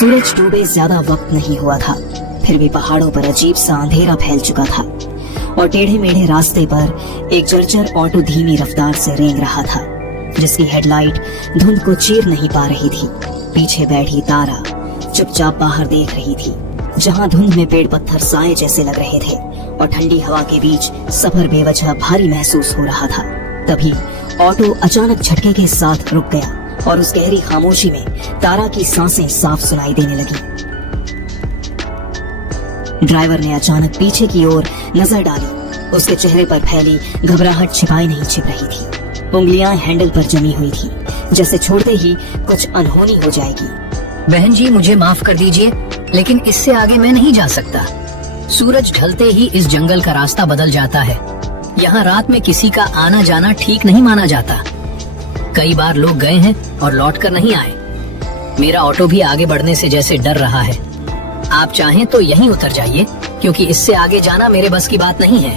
सूरज डूबे ज्यादा वक्त नहीं हुआ था, फिर भी पहाड़ों पर अजीब सा अंधेरा फैल चुका था और टेढ़े मेढ़े रास्ते पर एक जर्जर ऑटो धीमी रफ्तार से रेंग रहा था, जिसकी हेडलाइट धुंध को चीर नहीं पा रही थी। पीछे बैठी तारा चुपचाप बाहर देख रही थी, जहां धुंध में पेड़ पत्थर साए जैसे लग रहे थे और ठंडी हवा के बीच सफर बेवजह भारी महसूस हो रहा था। तभी ऑटो अचानक झटके के साथ रुक गया और उस गहरी खामोशी में तारा की सांसें साफ सुनाई देने लगी। ड्राइवर ने अचानक पीछे की ओर नजर डाली। उसके चेहरे पर फैली घबराहट छिपाई नहीं छिप रही थी। उंगलियां हैंडल पर जमी हुई थी, जैसे छोड़ते ही कुछ अनहोनी हो जाएगी। बहन जी, मुझे माफ कर दीजिए, लेकिन इससे आगे मैं नहीं जा सकता। सूरज ढलते ही इस जंगल का रास्ता बदल जाता है। यहाँ रात में किसी का आना जाना ठीक नहीं माना जाता। कई बार लोग गए हैं और लौटकर नहीं आए। मेरा ऑटो भी आगे बढ़ने से जैसे डर रहा है। आप चाहें तो यहीं उतर जाइए, क्योंकि इससे आगे जाना मेरे बस की बात नहीं है।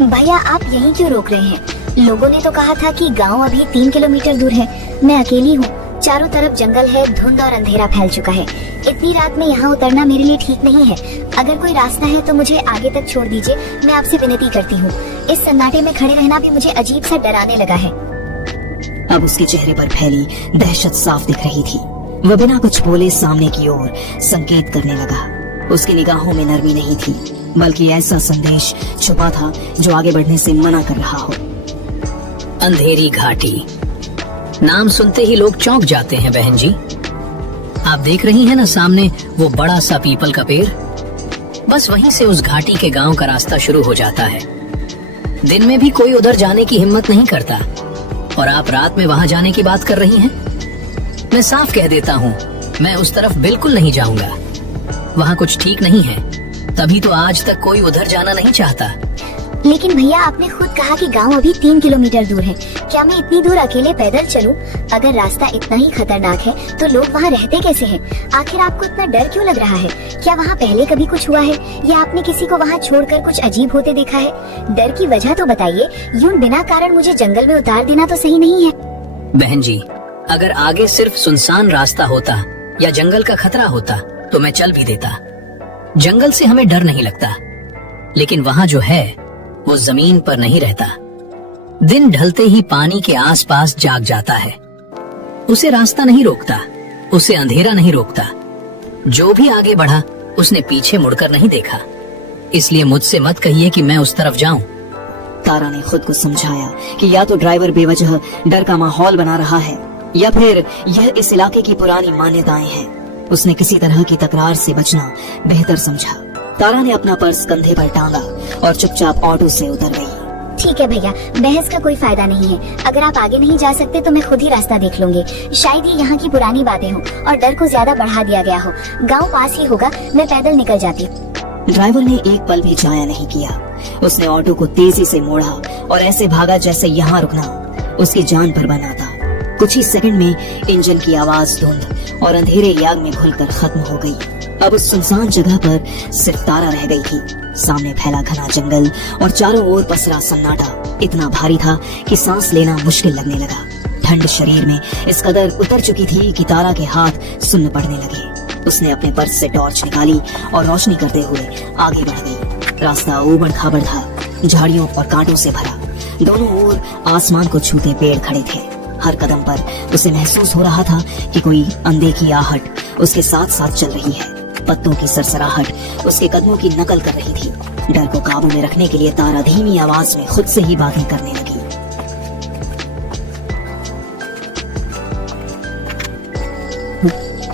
भैया, आप यहीं क्यों रोक रहे हैं? लोगों ने तो कहा था कि गांव अभी 3 किलोमीटर दूर है। मैं अकेली हूँ, चारों तरफ जंगल है, धुंध और अंधेरा फैल चुका है। इतनी रात में यहाँ उतरना मेरे लिए ठीक नहीं है। अगर कोई रास्ता है तो मुझे आगे तक छोड़ दीजिए, मैं आपसे विनती करती हूँ। इस सन्नाटे में खड़े रहना भी मुझे अजीब सा डराने लगा है। अब उसके चेहरे पर फैली दहशत साफ दिख रही थी। वह बिना कुछ बोले सामने की ओर संकेत करने लगा। उसकी निगाहों में नरमी नहीं थी, बल्कि ऐसा संदेश छुपा था जो आगे बढ़ने से मना कर रहा हो। अंधेरी घाटी, नाम सुनते ही लोग चौंक जाते हैं बहन जी। आप देख रही हैं ना सामने वो बड़ा सा पीपल का पेड़? बस वहीं से उस घाटी के गांव का रास्ता शुरू हो जाता है। दिन में भी कोई उधर जाने की हिम्मत नहीं करता, और आप रात में वहां जाने की बात कर रही हैं। मैं साफ कह देता हूँ, मैं उस तरफ बिल्कुल नहीं जाऊंगा। वहाँ कुछ ठीक नहीं है, तभी तो आज तक कोई उधर जाना नहीं चाहता। लेकिन भैया, आपने खुद कहा कि गांव अभी 3 किलोमीटर दूर है। क्या मैं इतनी दूर अकेले पैदल चलूं? अगर रास्ता इतना ही खतरनाक है तो लोग वहाँ रहते कैसे हैं? आखिर आपको इतना डर क्यों लग रहा है? क्या वहाँ पहले कभी कुछ हुआ है, या आपने किसी को वहाँ छोड़कर कुछ अजीब होते देखा है? डर की वजह तो बताइए। यूं बिना कारण मुझे जंगल में उतार देना तो सही नहीं है। बहन जी, अगर आगे सिर्फ सुनसान रास्ता होता या जंगल का खतरा होता तो मैं चल भी देता। जंगल से हमें डर नहीं लगता, लेकिन वहाँ जो है वो जमीन पर नहीं रहता। दिन ढलते ही पानी के आसपास जाग जाता है। उसे रास्ता नहीं रोकता, उसे अंधेरा नहीं रोकता। जो भी आगे बढ़ा उसने पीछे मुड़कर नहीं देखा। इसलिए मुझसे मत कहिए कि मैं उस तरफ जाऊं। तारा ने खुद को समझाया कि या तो ड्राइवर बेवजह डर का माहौल बना रहा है, या फिर यह इस इलाके की पुरानी मान्यताएं हैं। उसने किसी तरह की तकरार से बचना बेहतर समझा। तारा ने अपना पर्स कंधे पर टांगा और चुपचाप ऑटो से उतर गई। ठीक है भैया, बहस का कोई फायदा नहीं है। अगर आप आगे नहीं जा सकते तो मैं खुद ही रास्ता देख लूंगी। शायद ये यहाँ की पुरानी बातें हों और डर को ज्यादा बढ़ा दिया गया हो। गांव पास ही होगा, मैं पैदल निकल जाती। ड्राइवर ने एक पल भी जाया नहीं किया। उसने ऑटो को तेजी से मोड़ा और ऐसे भागा जैसे यहाँ रुकना उसकी जान पर बना था। कुछ ही सेकंड में इंजन की आवाज धुंध और अंधेरे याग में घुलकर खत्म हो गई। अब उस सुनसान जगह पर सिर्फ तारा रह गई थी। सामने फैला घना जंगल और चारों ओर पसरा सन्नाटा इतना भारी था कि सांस लेना मुश्किल लगने लगा। ठंड शरीर में इस कदर उतर चुकी थी कि तारा के हाथ सुन्न पड़ने लगे। उसने अपने पर्स से टॉर्च निकाली और रोशनी करते हुए आगे बढ़ गई। रास्ता ऊबड़ खाबड़ था, झाड़ियों और कांटों से भरा। दोनों ओर आसमान को छूते पेड़ खड़े थे। हर कदम पर उसे महसूस हो रहा था कि कोई अनदेखी आहट उसके साथ साथ चल रही है। पत्तों की सरसराहट उसके कदमों की नकल कर रही थी। डर को काबू में रखने के लिए तारा धीमी आवाज में खुद से ही बातें करने लगी।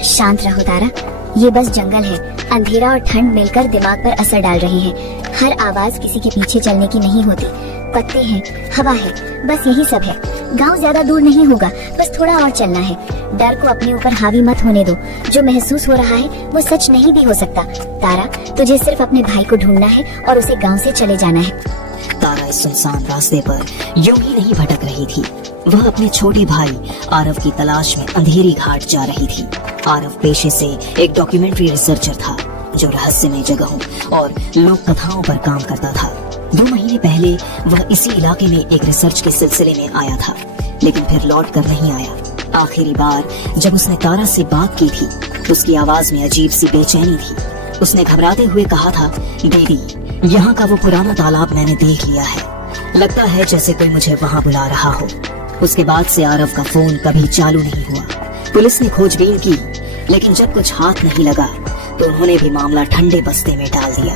शांत रहो तारा, ये बस जंगल है। अंधेरा और ठंड मिलकर दिमाग पर असर डाल रहे हैं। हर आवाज किसी के पीछे चलने की नहीं होती। पत्ते हैं, हवा है, बस यही सब है। गांव ज्यादा दूर नहीं होगा, बस थोड़ा और चलना है। डर को अपने ऊपर हावी मत होने दो। जो महसूस हो रहा है वो सच नहीं भी हो सकता। तारा, तुझे सिर्फ अपने भाई को ढूंढना है और उसे गांव से चले जाना है। तारा इस सुनसान रास्ते पर यूं ही नहीं भटक रही थी। वह अपने छोटे भाई आरव की तलाश में अंधेरी घाट जा रही थी। आरव पेशे से एक डॉक्यूमेंट्री रिसर्चर था, जो रहस्यमय जगहों और लोक कथाओं पर काम करता था। 2 महीने पहले वह इसी इलाके में एक रिसर्च के सिलसिले में आया था, लेकिन फिर लौट कर नहीं आया। आखिरी बार जब उसने तारा से बात की थी उसकी आवाज में अजीब सी बेचैनी थी। उसने घबराते हुए कहा था, दीदी, यहाँ का वो पुराना तालाब मैंने देख लिया है। लगता है जैसे कोई मुझे वहाँ बुला रहा हो। उसके बाद से आरव का फोन कभी चालू नहीं हुआ। पुलिस ने खोजबीन की, लेकिन जब कुछ हाथ नहीं लगा तो उन्होंने भी मामला ठंडे बस्ते में डाल दिया।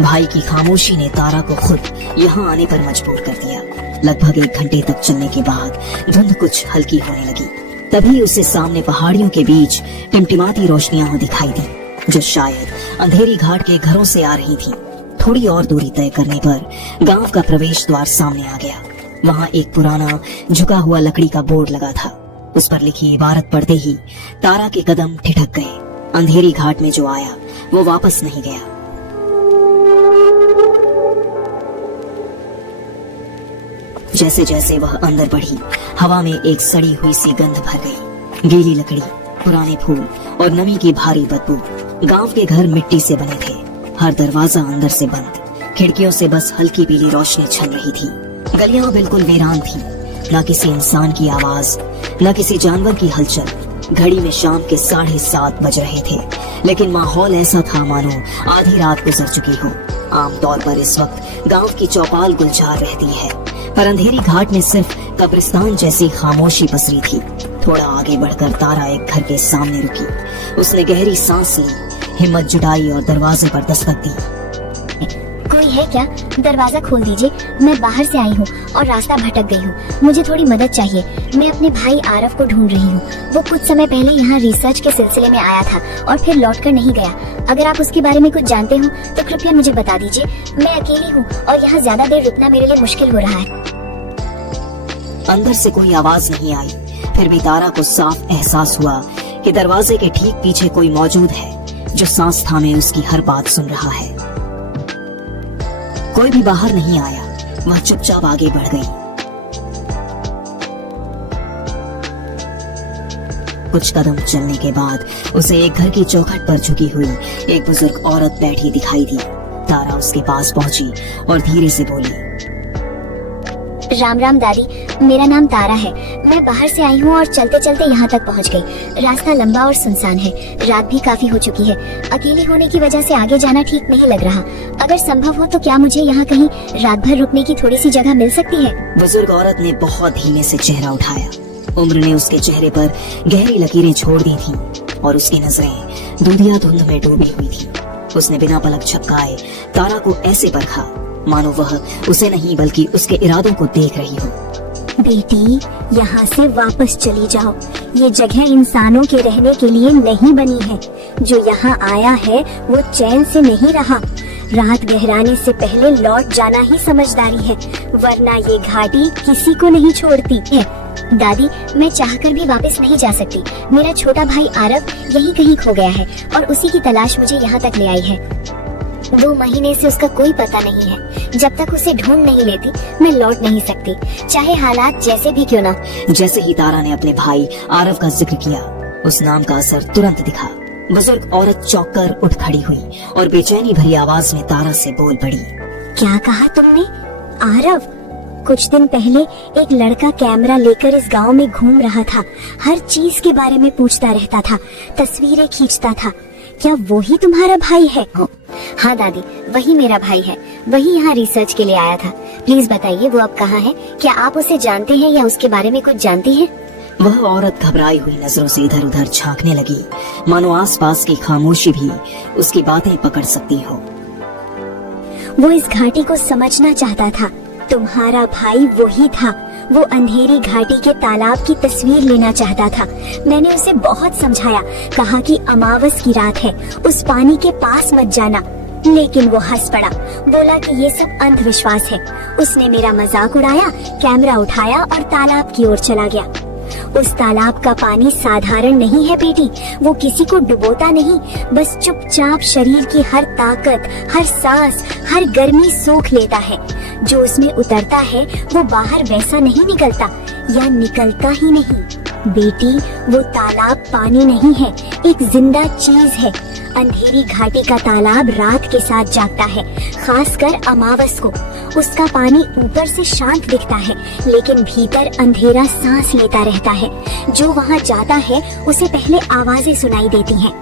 भाई की खामोशी ने तारा को खुद यहाँ आने पर मजबूर कर दिया। लगभग 1 घंटे तक चलने के बाद धुंध कुछ हल्की होने लगी। तभी उसे सामने पहाड़ियों के बीच टिमटिमाती रोशनियां दिखाई दी, जो शायद अंधेरी घाट के घरों से आ रही थी। थोड़ी और दूरी तय करने पर गांव का प्रवेश द्वार सामने आ गया। वहाँ एक पुराना झुका हुआ लकड़ी का बोर्ड लगा था। उस पर लिखी इबारत पढ़ते ही तारा के कदम ठिठक गए। अंधेरी घाट में जो आया वो वापस नहीं गया। जैसे जैसे वह अंदर बढ़ी, हवा में एक सड़ी हुई सी गंध भर गई। गीली लकड़ी, पुराने फूल और नमी की भारी बदबू। गांव के घर मिट्टी से बने थे, हर दरवाजा अंदर से बंद। खिड़कियों से बस हल्की पीली रोशनी छन रही थी। गलियां बिल्कुल वीरान थी, न किसी इंसान की आवाज, न किसी जानवर की हलचल। घड़ी में शाम के 7:30 बज रहे थे, लेकिन माहौल ऐसा था मानो आधी रात गुजर चुकी हो। आमतौर पर इस वक्त गांव की चौपाल गुलजार रहती है, पर अंधेरी घाट में सिर्फ कब्रिस्तान जैसी खामोशी पसरी थी। थोड़ा आगे बढ़कर तारा एक घर के सामने रुकी। उसने गहरी सांस ली, हिम्मत जुटाई और दरवाजे पर दस्तक दी। कोई है क्या? दरवाजा खोल दीजिए, मैं बाहर से आई हूँ और रास्ता भटक गई हूँ। मुझे थोड़ी मदद चाहिए। मैं अपने भाई आरव को ढूंढ रही हूँ। वो कुछ समय पहले यहाँ रिसर्च के सिलसिले में आया था और फिर लौटकर नहीं गया। अगर आप उसके बारे में कुछ जानते हो तो कृपया मुझे बता दीजिए। मैं अकेली हूँ और यहाँ ज्यादा देर रुकना मेरे लिए मुश्किल हो रहा है। अंदर से कोई आवाज नहीं आई, फिर भी तारा को साफ एहसास हुआ कि दरवाजे के ठीक पीछे कोई मौजूद है, जो सांस थामे उसकी हर बात सुन रहा है। कोई भी बाहर नहीं आया। वह चुपचाप आगे बढ़ गई। कुछ कदम चलने के बाद उसे एक घर की चौखट पर झुकी हुई एक बुजुर्ग औरत बैठी दिखाई दी। तारा उसके पास पहुंची और धीरे से बोली, राम राम दादी, मेरा नाम तारा है। मैं बाहर से आई हूँ और चलते चलते यहाँ तक पहुँच गई। रास्ता लंबा और सुनसान है, रात भी काफी हो चुकी है। अकेले होने की वजह से आगे जाना ठीक नहीं लग रहा। अगर संभव हो तो क्या मुझे यहाँ कहीं रात भर रुकने की थोड़ी सी जगह मिल सकती है? बुजुर्ग औरत ने बहुत धीमे से चेहरा उठाया। उम्र ने उसके चेहरे पर गहरी लकीरें छोड़ दी थीं और उसकी नजरें दूधिया धुंध में डूबी हुई थी। उसने बिना पलक झपकाए तारा को ऐसे परखा मानो वह उसे नहीं बल्कि उसके इरादों को देख रही हो। बेटी, यहाँ से वापस चली जाओ। ये जगह इंसानों के रहने के लिए नहीं बनी है। जो यहाँ आया है वो चैन से नहीं रहा। रात गहराने से पहले लौट जाना ही समझदारी है, वरना ये घाटी किसी को नहीं छोड़ती है। दादी, मैं चाहकर भी वापस नहीं जा सकती। मेरा छोटा भाई आरव यहीं कहीं खो गया है और उसी की तलाश मुझे यहाँ तक ले आई है। 2 महीने से उसका कोई पता नहीं है। जब तक उसे ढूंढ नहीं लेती मैं लौट नहीं सकती, चाहे हालात जैसे भी क्यों ना। जैसे ही तारा ने अपने भाई आरव का जिक्र किया, उस नाम का असर तुरंत दिखा। बुजुर्ग औरत चौंककर उठ खड़ी हुई और बेचैनी भरी आवाज में तारा से बोल पड़ी, क्या कहा तुमने? आरव? कुछ दिन पहले एक लड़का कैमरा लेकर इस गांव में घूम रहा था। हर चीज के बारे में पूछता रहता था, तस्वीरें खींचता था। क्या वो ही तुम्हारा भाई है? हाँ दादी, वही मेरा भाई है। वही यहाँ रिसर्च के लिए आया था। प्लीज बताइए वो अब कहाँ है? क्या आप उसे जानते हैं या उसके बारे में कुछ जानती हैं? वह औरत घबराई हुई नजरों से इधर उधर झांकने लगी, मानो आसपास की खामोशी भी उसकी बातें पकड़ सकती हो। वो इस घाटी को समझना चाहता था। तुम्हारा भाई वही था। वो अंधेरी घाटी के तालाब की तस्वीर लेना चाहता था। मैंने उसे बहुत समझाया, कहा कि अमावस की रात है, उस पानी के पास मत जाना, लेकिन वो हंस पड़ा। बोला कि ये सब अंधविश्वास है। उसने मेरा मजाक उड़ाया, कैमरा उठाया और तालाब की ओर चला गया। उस तालाब का पानी साधारण नहीं है बेटी। वो किसी को डुबोता नहीं, बस चुपचाप शरीर की हर ताकत, हर सांस, हर गर्मी सोख लेता है। जो उसमें उतरता है वो बाहर वैसा नहीं निकलता, या निकलता ही नहीं। बेटी, वो तालाब पानी नहीं है, एक जिंदा चीज है। अंधेरी घाटी का तालाब रात के साथ जागता है, खासकर अमावस को, उसका पानी ऊपर से शांत दिखता है, लेकिन भीतर अंधेरा सांस लेता रहता है। जो वहाँ जाता है उसे पहले आवाजें सुनाई देती हैं,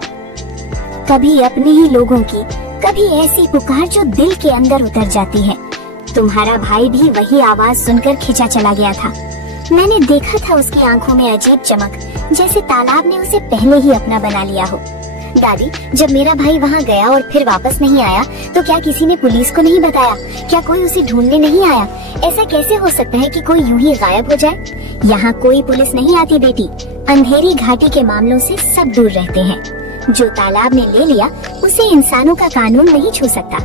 कभी अपने ही लोगों की, कभी ऐसी पुकार जो दिल के अंदर उतर जाती है। तुम्हारा भाई भी वही आवाज सुनकर खिंचा चला गया था। मैंने देखा था उसकी आंखों में अजीब चमक, जैसे तालाब ने उसे पहले ही अपना बना लिया हो। दादी, जब मेरा भाई वहाँ गया और फिर वापस नहीं आया, तो क्या किसी ने पुलिस को नहीं बताया? क्या कोई उसे ढूंढने नहीं आया? ऐसा कैसे हो सकता है कि कोई यूं ही गायब हो जाए? यहाँ कोई पुलिस नहीं आती बेटी। अंधेरी घाटी के मामलों से सब दूर रहते हैं। जो तालाब ने ले लिया उसे इंसानों का कानून नहीं छू सकता।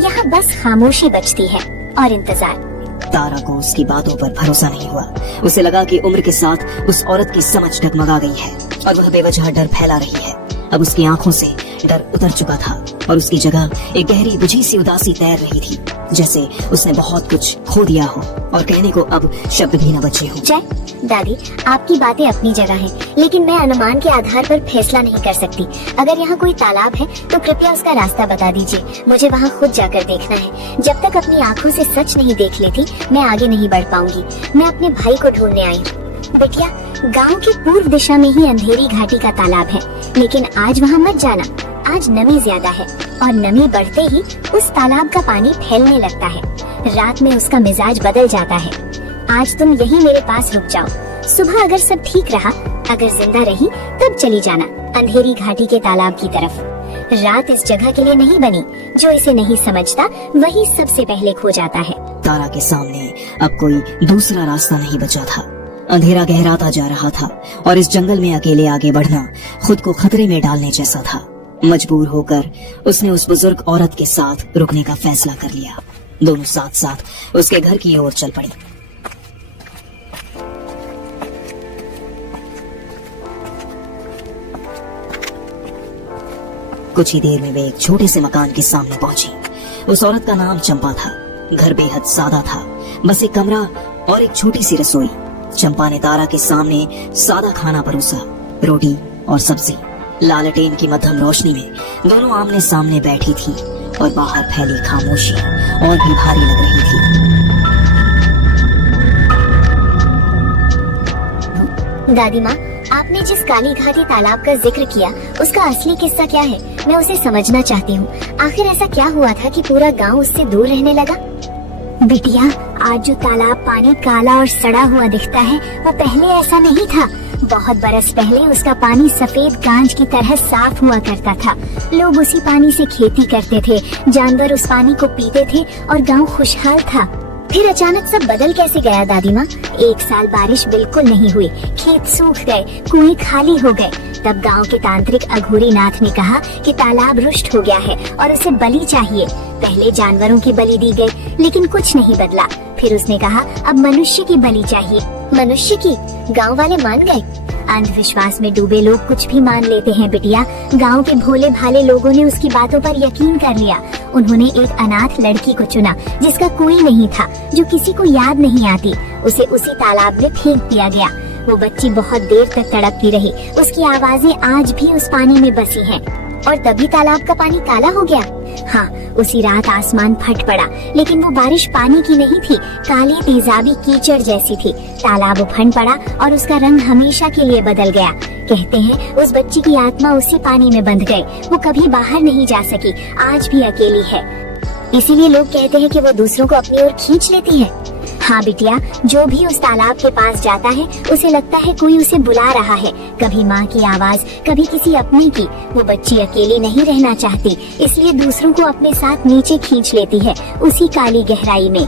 यहाँ बस खामोशी बचती है और इंतजार। तारा को उसकी बातों पर भरोसा नहीं हुआ। उसे लगा कि उम्र के साथ उस औरत की समझ डगमगा गई है और वह बेवजह डर फैला रही है। अब उसकी आंखों से डर उतर चुका था और उसकी जगह एक गहरी बुझी सी उदासी तैर रही थी, जैसे उसने बहुत कुछ खो दिया हो और कहने को अब शब्द भी न बचे हो। जय, दादी, आपकी बातें अपनी जगह हैं, लेकिन मैं अनुमान के आधार पर फैसला नहीं कर सकती। अगर यहाँ कोई तालाब है तो कृपया उसका रास्ता बता दीजिए। मुझे वहाँ खुद जाकर देखना है। जब तक अपनी आँखों से सच नहीं देख लेती, मैं आगे नहीं बढ़ पाऊंगी। मैं अपने भाई को ढूंढने आई हूँ। बिटिया, गांव की पूर्व दिशा में ही अंधेरी घाटी का तालाब है, लेकिन आज वहाँ मत जाना। आज नमी ज्यादा है और नमी बढ़ते ही उस तालाब का पानी फैलने लगता है। रात में उसका मिजाज बदल जाता है। आज तुम यहीं मेरे पास रुक जाओ। सुबह अगर सब ठीक रहा, अगर जिंदा रही, तब चली जाना अंधेरी घाटी के तालाब की तरफ। रात इस जगह के लिए नहीं बनी। जो इसे नहीं समझता वही सबसे पहले खो जाता है। तारा के सामने अब कोई दूसरा रास्ता नहीं बचा था। अंधेरा गहराता जा रहा था और इस जंगल में अकेले आगे बढ़ना खुद को खतरे में डालने जैसा था। मजबूर होकर उसने उस बुजुर्ग औरत के साथ रुकने का फैसला कर लिया। दोनों साथ साथ उसके घर की ओर चल पड़ी। कुछ ही देर में वे एक छोटे से मकान के सामने पहुंची। उस औरत का नाम चंपा था। घर बेहद सादा था, बस एक कमरा और एक छोटी सी रसोई। चंपा ने तारा के सामने सादा खाना परोसा, रोटी और सब्जी। लालटेन की मध्यम रोशनी में दोनों आमने सामने बैठी थी और बाहर फैली खामोशी और भी भारी लग रही थी। दादी माँ, आपने जिस काली घाटी तालाब का जिक्र किया, उसका असली किस्सा क्या है? मैं उसे समझना चाहती हूँ। आखिर ऐसा क्या हुआ था कि पूरा गांव उससे दूर रहने लगा? बिटिया, आज जो तालाब पानी काला और सड़ा हुआ दिखता है, वो पहले ऐसा नहीं था। बहुत बरस पहले उसका पानी सफेद कांच की तरह साफ हुआ करता था। लोग उसी पानी से खेती करते थे, जानवर उस पानी को पीते थे और गांव खुशहाल था। फिर अचानक सब बदल कैसे गया दादी माँ? एक साल बारिश बिल्कुल नहीं हुई, खेत सूख गए, कुएं खाली हो गए। तब गांव के तांत्रिक अघोरी नाथ ने कहा कि तालाब रुष्ट हो गया है और उसे बलि चाहिए। पहले जानवरों की बलि दी गई, लेकिन कुछ नहीं बदला। फिर उसने कहा अब मनुष्य की बलि चाहिए। मनुष्य की? गांव वाले मान गए। अंधविश्वास में डूबे लोग कुछ भी मान लेते हैं बिटिया। गांव के भोले भाले लोगों ने उसकी बातों पर यकीन कर लिया। उन्होंने एक अनाथ लड़की को चुना जिसका कोई नहीं था, जो किसी को याद नहीं आती। उसे उसी तालाब में फेंक दिया गया। वो बच्ची बहुत देर तक तड़पती रही। उसकी आवाजें आज भी उस पानी में बसी हैं। और तभी तालाब का पानी काला हो गया। हाँ, उसी रात आसमान फट पड़ा, लेकिन वो बारिश पानी की नहीं थी, काली तेजाबी कीचड़ जैसी थी। तालाब उफंड पड़ा और उसका रंग हमेशा के लिए बदल गया। कहते हैं उस बच्ची की आत्मा उसी पानी में बंध गई। वो कभी बाहर नहीं जा सकी, आज भी अकेली है। इसीलिए लोग कहते हैं कि वो दूसरों को अपनी ओर खींच लेती है। हाँ बिटिया, जो भी उस तालाब के पास जाता है उसे लगता है कोई उसे बुला रहा है। कभी माँ की आवाज, कभी किसी अपने की। वो बच्ची अकेली नहीं रहना चाहती, इसलिए दूसरों को अपने साथ नीचे खींच लेती है, उसी काली गहराई में।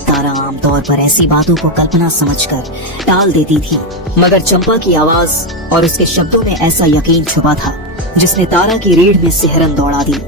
तारा आमतौर पर ऐसी बातों को कल्पना समझकर टाल देती थी, मगर चंपा की आवाज और उसके शब्दों में ऐसा यकीन छुपा था जिसने तारा की रीढ़ में सिहरन दौड़ा दी।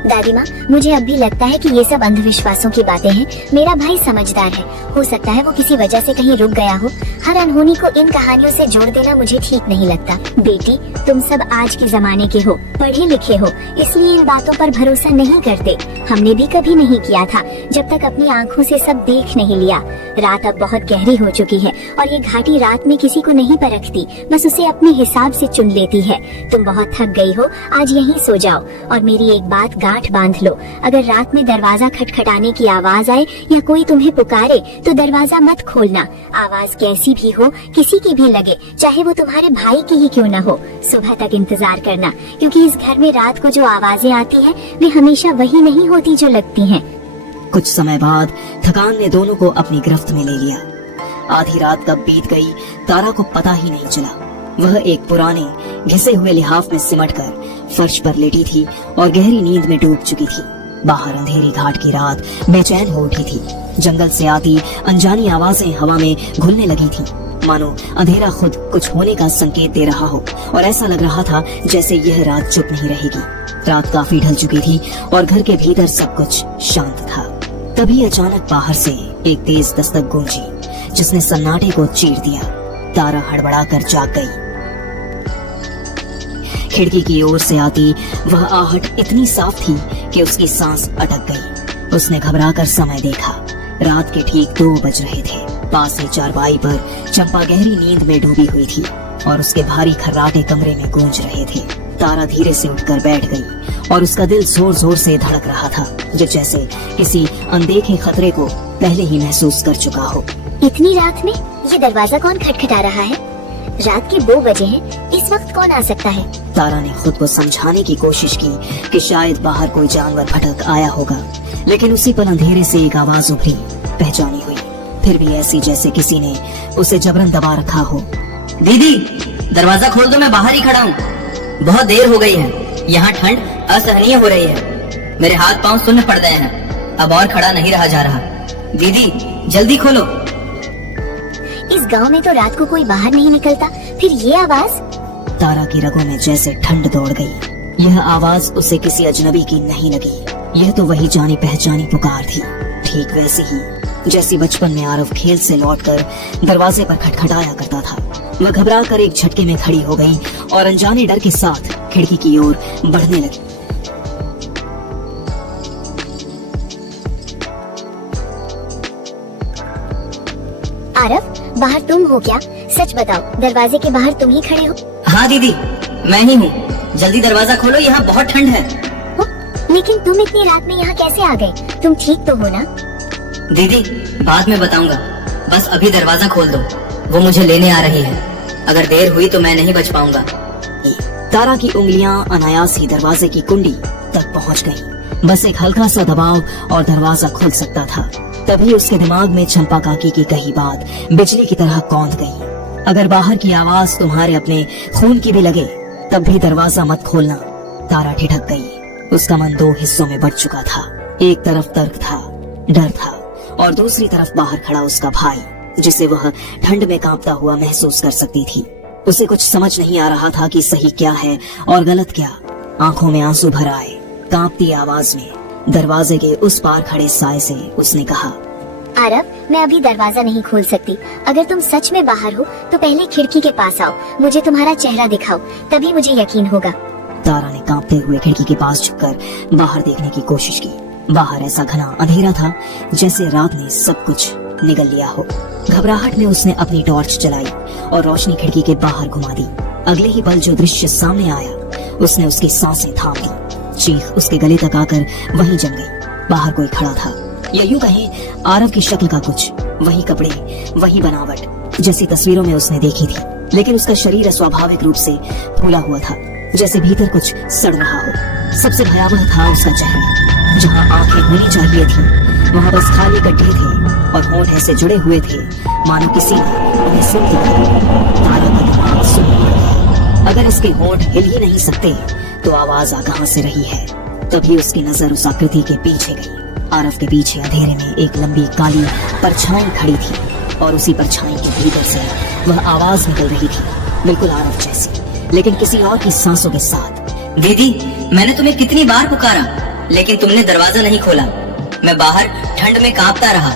दादी माँ, मुझे अब भी लगता है कि ये सब अंधविश्वासों की बातें हैं। मेरा भाई समझदार है, हो सकता है वो किसी वजह से कहीं रुक गया हो। हर अनहोनी को इन कहानियों से जोड़ देना मुझे ठीक नहीं लगता। बेटी, तुम सब आज के जमाने के हो, पढ़े लिखे हो, इसलिए इन बातों पर भरोसा नहीं करते। हमने भी कभी नहीं किया था, जब तक अपनी आँखों से सब देख नहीं लिया। रात अब बहुत गहरी हो चुकी है और ये घाटी रात में किसी को नहीं परखती, बस उसे अपने हिसाब से चुन लेती है। तुम बहुत थक गई हो, आज यहीं सो जाओ और मेरी एक बात गांठ बांध लो। अगर रात में दरवाजा खटखटाने की आवाज आए या कोई तुम्हें पुकारे तो दरवाजा मत खोलना। आवाज कैसी भी हो, किसी की भी लगे, चाहे वो तुम्हारे भाई की ही क्यों न हो, सुबह तक इंतजार करना, क्योंकि इस घर में रात को जो आवाजें आती हैं वे हमेशा वही नहीं होती जो लगती हैं। कुछ समय बाद थकान ने दोनों को अपनी गिरफ्त में ले लिया। आधी रात कब बीत गई तारा को पता ही नहीं चला। वह एक पुराने घिसे हुए लिहाफ में सिमटकर फर्श पर लेटी थी और गहरी नींद में डूब चुकी थी। बाहर अंधेरी घाट की रात बेचैन हो उठी थी। जंगल से आती अनजानी आवाजें हवा में घुलने लगी थी, मानो अंधेरा खुद कुछ होने का संकेत दे रहा हो, और ऐसा लग रहा था जैसे यह रात चुप नहीं रहेगी। रात काफी ढल चुकी थी और घर के भीतर सब कुछ शांत था। तभी अचानक बाहर से एक तेज दस्तक गूंजी जिसने सन्नाटे को चीर दिया। तारा हड़बड़ाकर जाग गई। खिड़की की ओर से आती वह आहट इतनी साफ थी कि उसकी सांस अटक गई। उसने घबराकर समय देखा। रात के ठीक 2 बज रहे थे। पास ही चारपाई पर चंपा गहरी नींद में डूबी हुई थी और उसके भारी खर्राटे कमरे में गूंज रहे थे। तारा धीरे से उठकर बैठ गई और उसका दिल जोर जोर से धड़क रहा था, जो जैसे किसी अनदेखे खतरे को पहले ही महसूस कर चुका हो। इतनी रात में ये दरवाजा कौन खटखटा रहा है? रात के 2 बजे हैं, इस वक्त कौन आ सकता है? तारा ने खुद को समझाने की कोशिश की कि शायद बाहर कोई जानवर भटक आया होगा, लेकिन उसी पल अंधेरे से एक आवाज उभरी, पहचानी हुई, फिर भी ऐसी जैसे किसी ने उसे जबरन दबा रखा हो। दीदी, दरवाजा खोल दो, मैं बाहर ही खड़ा हूँ। बहुत देर हो गई है, यहाँ ठंड असहनीय हो रही है। मेरे हाथ पांव सुन्न पड़ गए हैं, अब और खड़ा नहीं रहा जा रहा। दीदी, जल्दी खोलो। इस गांव में तो रात को कोई बाहर नहीं निकलता, फिर ये आवाज? तारा की रगों में जैसे ठंड दौड़ गई। यह आवाज उसे किसी अजनबी की नहीं लगी। यह तो वही जानी पहचानी पुकार थी, ठीक वैसी ही जैसी बचपन में आरव खेल से लौटकर दरवाजे पर खटखटाया करता था। वह घबराकर एक झटके में खड़ी हो गई और अनजाने डर के साथ खिड़की की ओर बढ़ने लगी। आरव, बाहर तुम हो क्या? सच बताओ, दरवाजे के बाहर तुम ही खड़े हो? हाँ दीदी, मैं ही हूँ। जल्दी दरवाजा खोलो, यहाँ बहुत ठंड है। लेकिन तुम इतनी रात में यहाँ कैसे आ गए? तुम ठीक तो हो ना? दीदी, बाद में बताऊंगा, बस अभी दरवाजा खोल दो, वो मुझे लेने आ रही है। अगर देर हुई तो मैं नहीं बच पाऊंगा। तारा की उंगलियां अनायास ही दरवाजे की कुंडी तक पहुंच गईं। बस एक हल्का सा दबाव और दरवाजा खुल सकता था। तभी उसके दिमाग में चंपा काकी की कही बात बिजली की तरह कौंध गई। अगर बाहर की आवाज तुम्हारे अपने खून की भी लगे तब भी दरवाजा मत खोलना। तारा ठिठक गई। उसका मन 2 हिस्सों में बंट चुका था। एक तरफ तर्क था, डर था, और दूसरी तरफ बाहर खड़ा उसका भाई, जिसे वह ठंड में कांपता हुआ महसूस कर सकती थी। उसे कुछ समझ नहीं आ रहा था कि सही क्या है और गलत क्या। आंखों में आंसू भर आए। कांपती आवाज में दरवाजे के उस पार खड़े साए से उसने कहा, आरव, मैं अभी दरवाजा नहीं खोल सकती। अगर तुम सच में बाहर हो तो पहले खिड़की के पास आओ, मुझे तुम्हारा चेहरा दिखाओ, तभी मुझे यकीन होगा। तारा ने कांपते हुए खिड़की के पास झुककर बाहर देखने की कोशिश की। बाहर ऐसा घना अंधेरा था जैसे रात ने सब कुछ निगल लिया हो। घबराहट में उसने अपनी टॉर्च चलाई और रोशनी खिड़की के बाहर घुमा दी। अगले ही पल जो दृश्य सामने आया उसने उसकी सांसें थाम ली। चीख उसके गले तक आकर वहीं जम गई। बाहर कोई खड़ा था, या यूं कहें आरव की शक्ल का कुछ वही कपड़े, वही बनावट जैसी तस्वीरों में उसने देखी थी, लेकिन उसका शरीर अस्वाभाविक रूप से फूला हुआ था, जैसे भीतर कुछ सड़ रहा हो। सबसे भयावह था उसका चेहरा। जहाँ आंखें होनी चाहिए थी वहाँ बस खाली गड्ढे थे और होंठ ऐसे जुड़े हुए थे मानो किसी ने उन्हें सुन लिया। तारा का दिमाग सुन पड़ गया। अगर इसके होंठ हिल ही नहीं सकते तो आवाज आ कहां से रही है। तभी उसकी नजर उस आकृति के पीछे गई। आरव के पीछे अंधेरे में एक लंबी काली परछाई खड़ी थी और उसी परछाई के भीतर से वह आवाज निकल रही थी, बिल्कुल आरव जैसी, लेकिन किसी और की सांसों के साथ। दीदी, मैंने तुम्हें कितनी बार पुकारा, लेकिन तुमने दरवाजा नहीं खोला। मैं बाहर ठंड में कांपता रहा,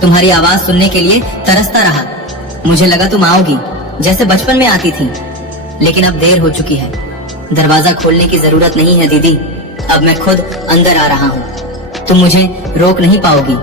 तुम्हारी आवाज सुनने के लिए तरसता रहा। मुझे लगा तुम आओगी, जैसे बचपन में आती थी, लेकिन अब देर हो चुकी है। दरवाजा खोलने की जरूरत नहीं है दीदी, अब मैं खुद अंदर आ रहा हूँ। तुम मुझे रोक नहीं पाओगी।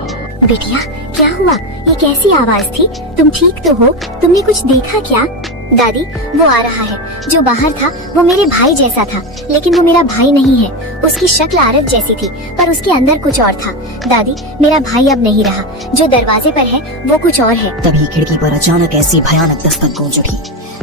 बिटिया, क्या हुआ? ये कैसी आवाज थी? तुम ठीक तो हो? तुमने कुछ देखा क्या? दादी, वो आ रहा है। जो बाहर था वो मेरे भाई जैसा था, लेकिन वो मेरा भाई नहीं है। उसकी शक्ल आरव जैसी थी, पर उसके अंदर कुछ और था। दादी, मेरा भाई अब नहीं रहा। जो दरवाजे पर है वो कुछ और है। तभी खिड़की पर अचानक ऐसी भयानक दस्तक गूंज उठी,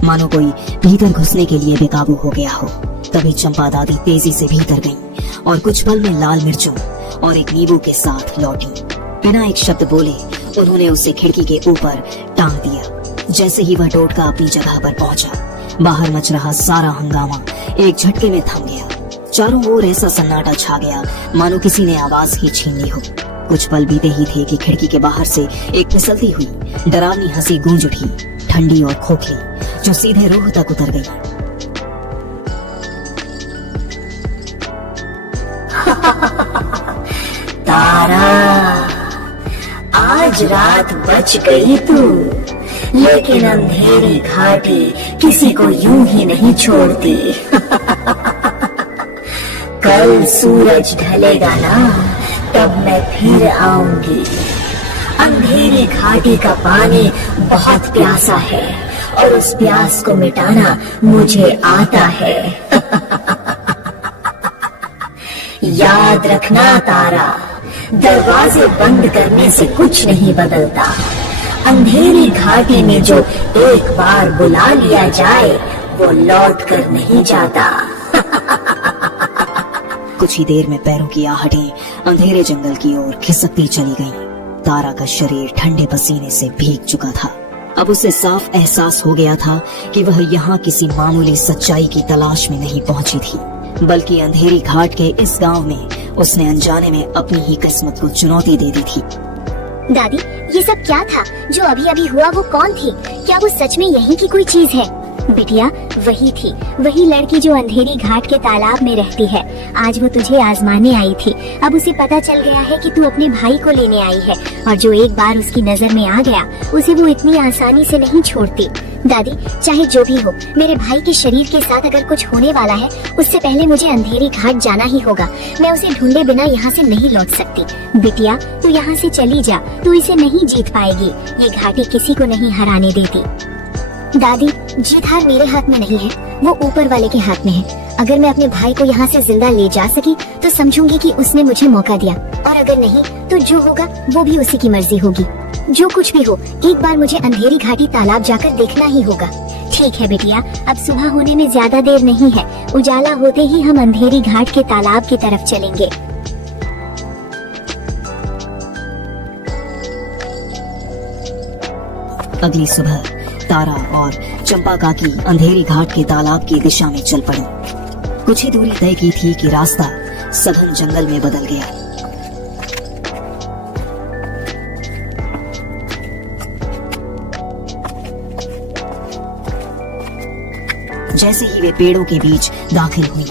मानो कोई भीतर घुसने के लिए बेकाबू हो गया हो। तभी चंपा दादी तेजी से भीतर गईं और कुछ पल में लाल मिर्चों और एक नींबू के साथ लौटी। बिना एक शब्द बोले उन्होंने उसे खिड़की के ऊपर टांग दिया। जैसे ही वह टोटका अपनी जगह पर पहुंचा, बाहर मच रहा सारा हंगामा एक झटके में थम गया। चारों ओर ऐसा सन्नाटा छा गया मानो किसी ने आवाज ही छीन ली हो। कुछ पल बीते ही थे कि खिड़की के बाहर से एक फिसलती हुई डरावनी हंसी गूंज उठी, ठंडी और खोखली, जो सीधे रूह तक उतर गई। तारा, आज रात बच गई तू, लेकिन अंधेरी घाटी किसी को यूं ही नहीं छोड़ती। कल सूरज ढलेगा ना, तब मैं फिर आऊंगी। अंधेरी घाटी का पानी बहुत प्यासा है और उस प्यास को मिटाना मुझे आता है। याद रखना तारा, दरवाजे बंद करने से कुछ नहीं बदलता। अंधेरी घाटी में जो एक बार बुला लिया जाए वो लौट कर नहीं जाता। कुछ ही देर में पैरों की आहटें अंधेरे जंगल की ओर खिसकती चली गईं। तारा का शरीर ठंडे पसीने से भीग चुका था। अब उसे साफ एहसास हो गया था कि वह यहाँ किसी मामूली सच्चाई की तलाश में नहीं पहुंची थी, बल्कि अंधेरी घाट के इस गांव में उसने अनजाने में अपनी ही किस्मत को चुनौती दे दी थी। दादी, ये सब क्या था? जो अभी अभी हुआ वो कौन थी? क्या वो सच में यहीं की कोई चीज है? बिटिया, वही थी, वही लड़की जो अंधेरी घाट के तालाब में रहती है। आज वो तुझे आजमाने आई थी। अब उसे पता चल गया है कि तू अपने भाई को लेने आई है, और जो एक बार उसकी नजर में आ गया उसे वो इतनी आसानी से नहीं छोड़ती। दादी, चाहे जो भी हो, मेरे भाई के शरीर के साथ अगर कुछ होने वाला है, उससे पहले मुझे अंधेरी घाट जाना ही होगा। मैं उसे ढूंढे बिना यहाँ से नहीं लौट सकती। बिटिया, तू यहाँ से चली जा, तू इसे नहीं जीत पाएगी। ये घाटी किसी को नहीं हराने देती। दादी, जीत हार मेरे हाथ में नहीं है, वो ऊपर वाले के हाथ में है। अगर मैं अपने भाई को यहाँ से जिंदा ले जा सकी तो समझूंगी कि उसने मुझे मौका दिया, और अगर नहीं तो जो होगा वो भी उसी की मर्जी होगी। जो कुछ भी हो, एक बार मुझे अंधेरी घाटी तालाब जाकर देखना ही होगा। ठीक है बिटिया, अब सुबह होने में ज्यादा देर नहीं है। उजाला होते ही हम अंधेरी घाट के तालाब की तरफ चलेंगे। अगली सुबह तारा और चंपा काकी अंधेरी घाट के तालाब की दिशा में चल पड़ी। कुछ ही दूरी तय की थी कि रास्ता सघन जंगल में बदल गया। जैसे ही वे पेड़ों के बीच दाखिल हुई,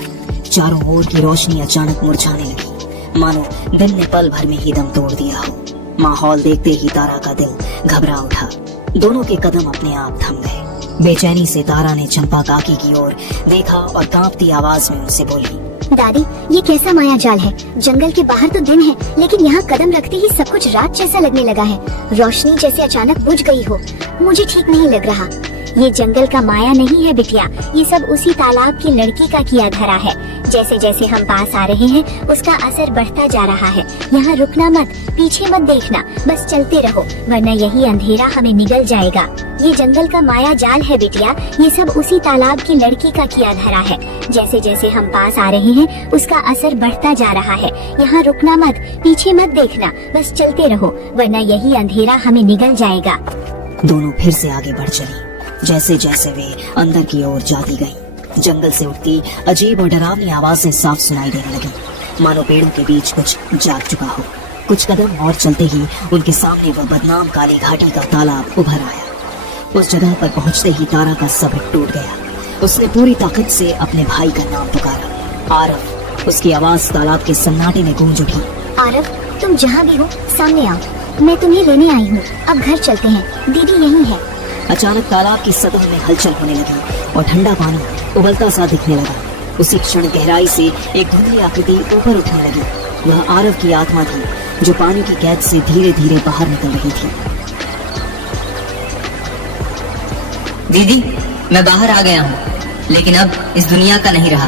चारों ओर की रोशनी अचानक मुरझाने लगी, मानो दिन ने पल भर में ही दम तोड़ दिया हो। माहौल देखते ही तारा का दिल घबरा उठा। दोनों के कदम अपने आप थम गए। बेचैनी से तारा ने चंपा काकी की ओर देखा और कांपती आवाज में उनसे बोली, दादी, ये कैसा माया जाल है? जंगल के बाहर तो दिन है, लेकिन यहाँ कदम रखते ही सब कुछ रात जैसा लगने लगा है। रोशनी जैसे अचानक बुझ गई हो। मुझे ठीक नहीं लग रहा। ये जंगल का माया नहीं है बिटिया, ये सब उसी तालाब की लड़की का किया धरा है। जैसे जैसे हम पास आ रहे हैं उसका असर बढ़ता जा रहा है। यहाँ रुकना मत, पीछे मत देखना, बस चलते रहो, वरना यही अंधेरा हमें निगल जाएगा। ये जंगल का माया जाल है बिटिया, ये सब उसी तालाब की लड़की का किया धरा है। जैसे जैसे हम पास आ रहे हैं उसका असर बढ़ता जा रहा है। यहाँ रुकना मत, पीछे मत देखना, बस चलते रहो, वरना यही अंधेरा हमें निगल जाएगा। दोनों फिर से आगे बढ़ चली। जैसे जैसे वे अंदर की ओर जाती गईं, जंगल से उठती अजीब और डरावनी आवाजें साफ सुनाई देने लगी, मानो पेड़ों के बीच कुछ जाग चुका हो। कुछ कदम और चलते ही उनके सामने वह बदनाम काली घाटी का तालाब उभर आया। उस जगह पर पहुंचते ही तारा का सब्र टूट गया। उसने पूरी ताकत से अपने भाई का नाम पुकारा, आरव। उसकी आवाज तालाब के सन्नाटे में गूंज उठी। आरव, तुम जहाँ भी हो सामने आओ, मैं तुम्हें लेने आई हूँ। अब घर चलते हैं, दीदी यहीं है। अचानक तालाब की सतह में हलचल होने लगी और ठंडा पानी उबलता सा दिखने लगा। उसी क्षण गहराई से एक धुंधली आकृति ऊपर उठने लगी। वह आरव की आत्मा थी, जो पानी की कैद से धीरे धीरे बाहर निकल रही थी। दीदी, मैं बाहर आ गया हूँ, लेकिन अब इस दुनिया का नहीं रहा।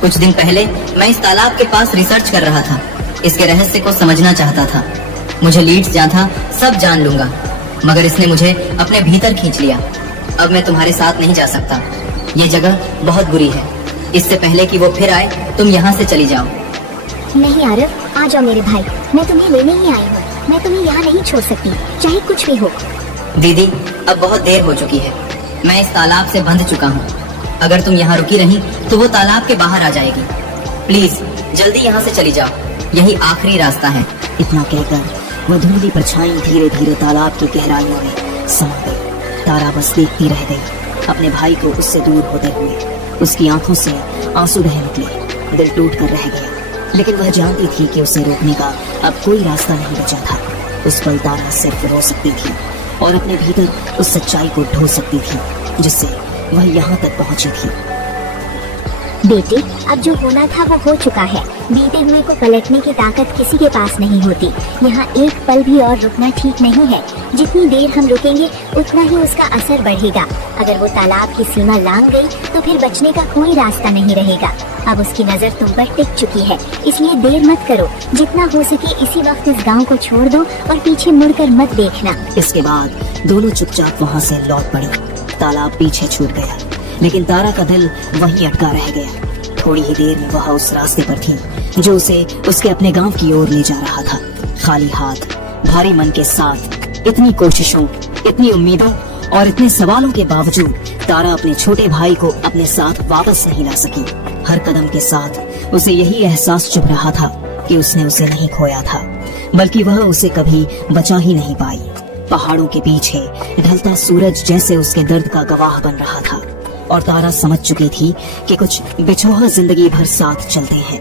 कुछ दिन पहले मैं इस तालाब के पास रिसर्च कर रहा था, इसके रहस्य को समझना चाहता था। मुझे लीड्स जहाँ था सब जान लूंगा, मगर इसने मुझे अपने भीतर खींच लिया। अब मैं तुम्हारे साथ नहीं जा सकता। ये जगह बहुत बुरी है। इससे पहले कि वो फिर आए, तुम यहाँ से चली जाओ। नहीं आरव, आ जाओ मेरे भाई, मैं तुम्हें लेने ही आई हूँ। मैं तुम्हें यहाँ नहीं छोड़ सकती, चाहे कुछ भी हो। दीदी, अब बहुत देर हो चुकी है। मैं इस तालाब से बंध चुका हूँ। अगर तुम यहाँ रुकी रही तो वो तालाब के बाहर आ जाएगी। प्लीज जल्दी यहाँ से चली जाओ, यही आखिरी रास्ता है। इतना कहकर वह धुंधली परछाई धीरे धीरे तालाब की गहराइयों में समा गई। तारा बस देखती रह गई, अपने भाई को उससे दूर होते हुए। उसकी आंखों से आंसू बह निकले, दिल टूट कर रह गया। लेकिन वह जानती थी कि उसे रोकने का अब कोई रास्ता नहीं बचा था। उस पल तारा सिर्फ रो सकती थी और अपने भीतर उस सच्चाई को ढो सकती थी जिससे वह यहाँ तक पहुंची थी। बेटी, अब जो होना था वो हो चुका है। बीते हुए को पलटने की ताकत किसी के पास नहीं होती। यहाँ एक पल भी और रुकना ठीक नहीं है। जितनी देर हम रुकेंगे उतना ही उसका असर बढ़ेगा। अगर वो तालाब की सीमा लांघ गई तो फिर बचने का कोई रास्ता नहीं रहेगा। अब उसकी नजर तुम पर टिक चुकी है, इसलिए देर मत करो। जितना हो सके इसी वक्त इस गांव को छोड़ दो और पीछे मुड़कर मत देखना। इसके बाद दोनों चुपचाप वहाँ से लौट पड़ी। तालाब पीछे छूट गया, लेकिन तारा का दिल वहीं अटका रह गया। थोड़ी ही देर में वह उस रास्ते पर थी जो उसे उसके अपने गांव की ओर ले जा रहा था। खाली हाथ, भारी मन के साथ, इतनी कोशिशों, इतनी उम्मीदों और इतने सवालों के बावजूद तारा अपने छोटे भाई को अपने साथ वापस नहीं ला सकी। हर कदम के साथ उसे यही एहसास चुभ रहा था कि उसने उसे नहीं खोया था, बल्कि वह उसे कभी बचा ही नहीं पाई। पहाड़ों के पीछे ढलता सूरज जैसे उसके दर्द का गवाह बन रहा था और तारा समझ चुकी थी कि कुछ बिछोह जिंदगी भर साथ चलते हैं।